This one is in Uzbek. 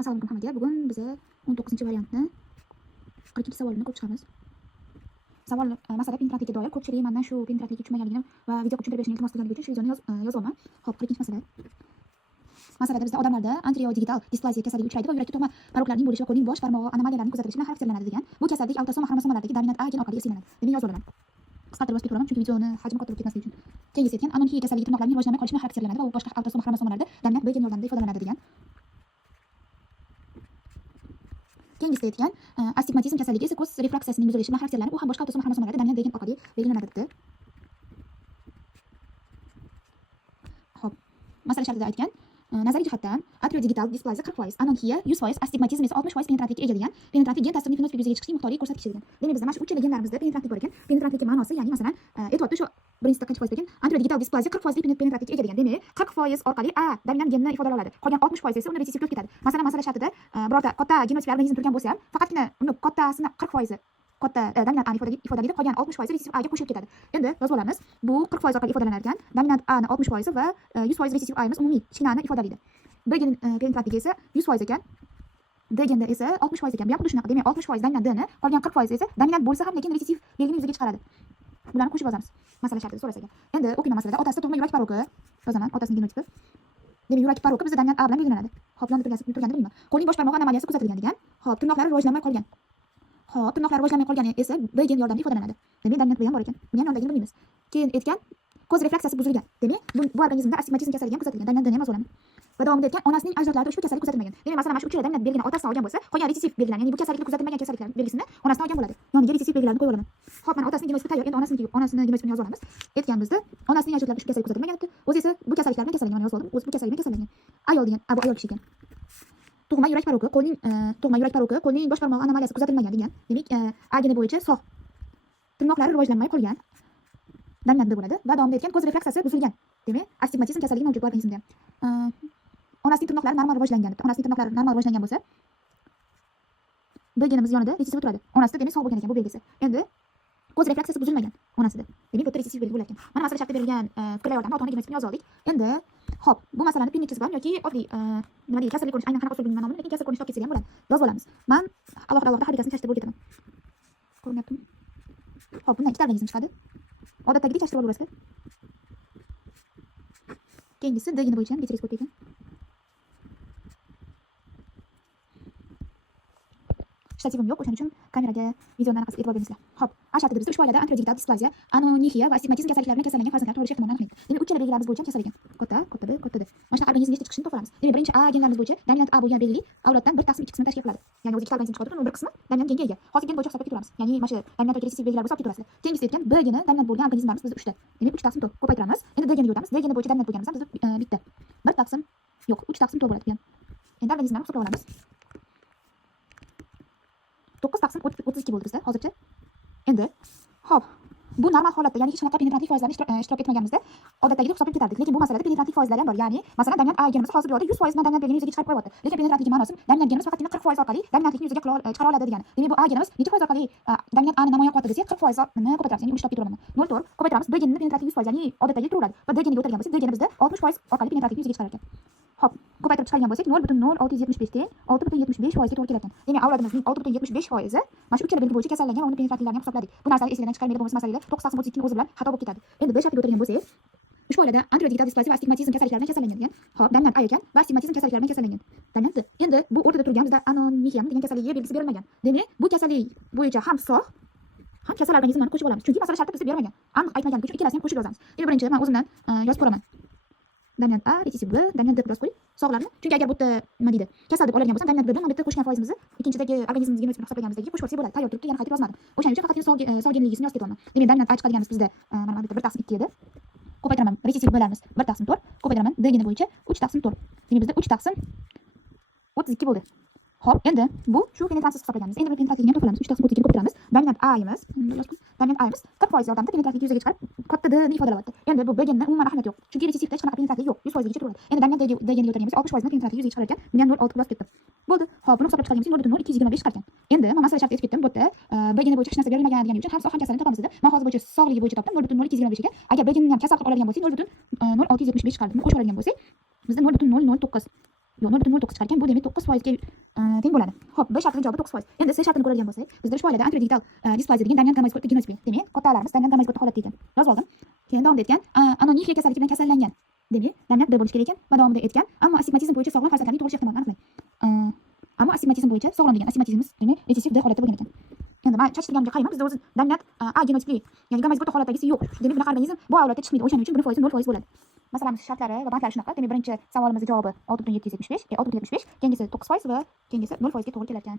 Assalomu alaykum hammaga. Bugun biz 19-variantni 42-savolini ko'rib chiqamiz. Savol masala penetratlikka doir. Ko'pchilik mendan shu penetratlikka tushmaganligini va video tushuntirib berishni iltimos qilganligi uchun shu videoni yozaman. Xo'p, 42-masala. Masalada bizda odamlarda anterior-digital displaziya kasalligi uchraydi va yurakda tug'ma paroklarining bo'lishi va qo'lning bosh barmog'i anomaliyalarining kuzatilishi bilan xarakterlanadi degan. Bu kasallik autosom va xromosomalardagi dominant A gen orqali eslanadi. Demak yozib olaman. Qisqartirib yozib ketaman chunki videoni hajmi katta bo'lib ketmasligi uchun. Keyingi aytgan anonxiya kasalligi tirnoqlarning rivojlanmay qolishi bilan xarakterlanadi va u boshqa autosom va xromosomalarda dominant B gen yordamida ifodalanadi degan. Keyingisi aytgan astigmatizm kasalligi esa ko'z refraksiyasining buzilishi bilan xarakterlanib, u ham boshqa autosom xromosomalarda dominant degan orqali belgilanadi debdi. Xo'p, masala shartida aytgan nazariy jihatdan atriodigital displaziya 40%, anonxiya 100%, astigmatizm esa 60% penetrantlikka ega degan. Penetrantlik gen ta'sirining fenotipik yuzaga chiqishning miqdoriga ko'rsatkichi degan. Demak bizda mana shu uchala genlarimizda penetrantlik bor ekan. Penetrantlikning ma'nosi, ya'ni masalan, aytyapti shu birinchi qancha foiz ekan? Atriodigital displaziya 40% penetrantlikka ega degan. Demak, 40% orqali A dominant genni ifodalay oladi. Qolgan 60% esa uni resessiv qilib ketadi. Masalan, masala shartida birorta katta genotipli organizm turgan bo'lsa ham, faqatgina uni kattasini 40% katta dominant A ni ifodalaydi, qolgan 60% resessiv A ga qo'shilib ketadi. Endi yozib olamiz. Bu 40% orqali ifodalanar ekan. Dominant A ni 60% va 100% resessiv A imiz umumiy kichkinani ifodalaydi. B gen penetrantligi esa 100% ekan. D genda esa 60% ekan. Bu ham xuddi shunaqa. Demak, 60% dominant D ni, qolgan 40% esa dominant bo'lsa ham lekin resessiv belgini yuzaga chiqaradi. Bularni qo'shib yozamiz. Masala shartida so'rasa ekan. Endi o'qiyman masalada. Otasida tug'ma yurak paroki yozaman. Otasining genotipi. Demak, yurak paroki bizda dominant A bilan belgilanadi. Xo'p, yonida turganini bilmayman. Qo'lning bosh barmog'i anomaliyasi kuzatilgan degan. Xo'p, tirnoqlari rivojlanmay qolgan. Xo'p, tirnoqlari rivojlanmay qolgani esa B gen yordamida ifodalanadi. Demak, dominant B ham bor ekan. Buni ham yonidagini bilmaymiz. Keyin aytgan ko'z refraksiyasi buzilgan. Demak, bu organizmda astigmatizm kasalligi ham kuzatilgan. Dominant D ham yozib olaman. Va davomida aytgan onasining ajdodlarida ushbu kasallik kuzatilmagan. Demak, masalan, mana shu uchala dominant belgini otasidan olgan bo'lsa, qolgan resessiv belgilar, ya'ni bu kasallikni kuzatilmagan kasalliklar belgisini onasidan olgan bo'ladi. Yoniga resessiv belgilarni qo'yib olaman. Xo'p, mana otasining genotipi tayyor. Endi onasining genotipini yozib olamiz. Aytgan bizda onasining ajdodlarida ushbu kasallik kuzatilmagan edi. O'zi esa bu kasalliklar bilan kasallangan. Mana yozib oldim. O'zi bu kasallik bilan kasallangan. Ayol degan, bu ayol kishi ekan. Tug'ma yurak paroki, qo'lning bosh barmog'i anomaliyasi kuzatilmagan degan. Demak, A geni bo'yicha sog'. Tirnoqlari rivojlanmay qolgan. Dominant B bo'ladi va davomida aytgan ko'z refraksiyasi buzilgan. Demak, astigmatizm kasalligi mavjud bu organizmda. Onasining tirnoqlari normal rivojlangan. Onasining tirnoqlari normal rivojlangan bo'lsa, B genimiz yonida resessiv turadi. Onasida demak sog' bo'lgan ekan bu belgisi. Endi ko'z refraksiyasi buzilmagan onasida. Demak, bu resessiv belgi bo'lar ekan. Mana masala shartida berilgan fikrlar yordamida ota-ona genotipini yozib oldik. Endi xo'p, bu masalani penni chizib ham yoki oddiy nima deydi, kasallik ko'rish, aynan qanaqa usul bilmayman nomini, lekin kasallik ko'rish topib ketsa ham bo'ladi. Yozib olamiz. Men alohida xaritasini chashtirib o'rgataman. Ko'rinyaptimi? Xo'p, bundan ikkita organizm chiqadi. Odatdagidek chashtirib olaverasizlar. Keyingisi D geni bo'yicha ham beteriskop ekan. Shtativim yo'q, o'shaning uchun kameraga videoni anaqasiga e'tibor beringlar. Xo'p, A shartida bizda ushbu oilada atriodigital displaziya, anonxiya va astigmatizm kasalliklari bilan kasallangan farzandlar tug'ilishi ehtimolini aniqlaydi. Demak, uchala belgilarimiz bo'yicha kasal ekan. Katta B, katta D. Mana shunaqa organizm nechta chiqishini topib olamiz. Demak, birinchi A genlarimiz bo'yicha dominant A bo'lgan belgi avloddan 1/2 qismini tashkil qiladi. Ya'ni o'zi ikkita organizm chiqadi, uning bir qismi dominant genga ega. Hozir gen bo'yicha hisobga keltiramiz. Ya'ni mana shu dominant yoki resessiv belgilar bo'lsa olib keturasizlar. Keyingisi aytgan B geni dominant bo'lgan organizmlarimiz bizda 3 ta. Demak, 3/4 ko'paytiramiz. Endi D geniga o'tamiz. D geni bo'yicha dominant bo'lganimizda bizda bitta. 1/4 yo'q, 3/4 bo'ladi bu ham. Endi organizmlarni hisoblab olamiz. 9/32 bo'ldi bizda hozircha. Endi xo'p, bu normal holatda, ya'ni hech qanaqa penetrantlik foizlarini ishtirok etmaganimizda odatdagidek hisoblab ketardik. Lekin bu masalada penetrantlik foizlari ham bor. Ya'ni masalan dominant A genimiz hozir bu yerda 100% bilan dominant belgini yuzaga chiqarib qo'yapti. Lekin penetrantlik ma'nosi dominant genimiz faqatgina 40% orqali dominantlikni yuzaga chiqara oladi degani. Demak, bu A genimiz necha foiz orqali dominant A ni namoyon qilyapti desak, 40% ni ko'paytiramiz. Ya'ni 3 topib ketiraman. 0.4 ko'paytiramiz. B genini penetrantlik 100%, ya'ni odatdagidek turaveradi. Va D geniga o'tirgan bo'lsak, D geni bizda 60% orqali penetrantlikni yuzaga chiqarar ekan. Xo'p, ko'paytirib chiqargan bo'lsak 0.0675 teng 6.75% ga to'g'ri keladi. Demak, avlodimizning 6.75% mana shu uchala belgi bo'yicha kasallangan va uni penetrantliklarini ham hisobladik. Bu narsani esingizdan chiqarmaydi, bo'lmasa masalada 9/32 ni o'zi bilan xato bo'lib ketadi. Endi B shartiga o'tirgan bo'lsak, ushbu oilada anterior-digital displaziya va astigmatizm kasalliklari bilan kasallangan degan. Xo'p, dominant A ekan va astigmatizm kasalliklari bilan kasallangan. Dominant. Endi bu o'rtada turgan bizda anonxiya degan kasallikka belgisi berilmagan. Demak, bu kasallik bo'yicha ham sog' ham kasal organizmlarni qo'shib olamiz. Chunki masala shartida bizga berilmagan. Aniq aytmaganligi uchun ikkalasini ham qo'shib yozamiz. Endi birinchidan men o'zimdan yozib ko'raman. Dominant A, resessiv B, dominant D yozib qo'y. Sog'larni. Chunki agar bu yerda nima deydi, kasal deb oladigan bo'lsam, dominant B bilan mana bitta qo'shgan foizimizni ikkinchidagi organizmimizga genotipini hisoblaganimizdagi qo'shib olsak bo'ladi. Tayyor turibdi, yana qaytarib yozmadim. O'shaning uchun faqat sog' genligisini yozib ketaman. Demak, dominant A chiqadiganimiz bizda mana bu yerda 1/2 edi. Ko'paytiraman. Resessiv B'larimiz 1/4. Ko'paytiraman. D geni bo'yicha 3/4. Demak, bizda 3/32 bo'ldi. Xo'p, endi bu shu penetrantsiz hisoblaganmiz. Endi bu penetrantlikni ham topamiz. 3/32 ni ko'paytiramiz. Dominant A imiz, dominant A imiz 40% yordamida penetrantlikni yuzaga chiqarib, katta D ni ifodalayapti. Endi bu B genida umuman ahamiyat yo'q. Chunki resessivda hech qanaqa penetrantlik yo'q. 100% gacha turadi. Endi dominant D geniga o'tirganmiz, 60% ni penetrantlik yuzaga chiqarar ekan. Buni ham 0.6 yozib ketdim. Bo'ldi. Xo'p, buni hisoblab chiqarganimiz 0.0225 chiqar ekan. Endi men masala shartida aytib ketdim, bu yerda B geni bo'yicha hech narsa berilmagan deganim uchun ham sog' ham kasalini topamiz dedi. Men hozir bo'yicha sog'ligi bo'yicha topdim 0.0225 ga. Agar B genini ham kasal qilib oladigan bo'lsak 0.0675 chiqardi. Buni qo'shib oladigan bo'lsak, bizda 0.009 yo'q 0,09 chiqar ekan. Bu demak 9% ga teng bo'ladi. Xo'p, B shartining javobi 9%. Endi C shartini ko'radigan bo'lsak, bizda ushbu oilada antidigital displaziya degan dominant gamma zikr genotipli. Demak, kattalarimiz dominant gamma zikr holatda ekan. Yozib oldim. Keyin davom etgan anonixiya kasalligi bilan kasallangan. Demak, dominant B bo'lishi kerak ekan va davomida aytgan, ammo astigmatizm bo'yicha sog'lom farzandlarning tug'ilish ehtimolini aniqlang. Ammo astigmatizm bo'yicha sog'lom degan astigmatizmimiz demak recessiv D holatda bo'lgan ekan. Endi men chachtirganimga qarayman, bizda o'zi dominant A genotipli, ya'ni gamma zikr holatdagisi yo'q. Demak, bunaqa organizm bu avlodda chiqmaydi. O'shaning uchun 1% 0% bo'ladi. Masalamiz shartlari va bandlari shunaqa. Demak, birinchi savolimizning javobi 6,775, 6,75, keyingisi 9% va keyingisi 0% ga to'g'ri kelar ekan.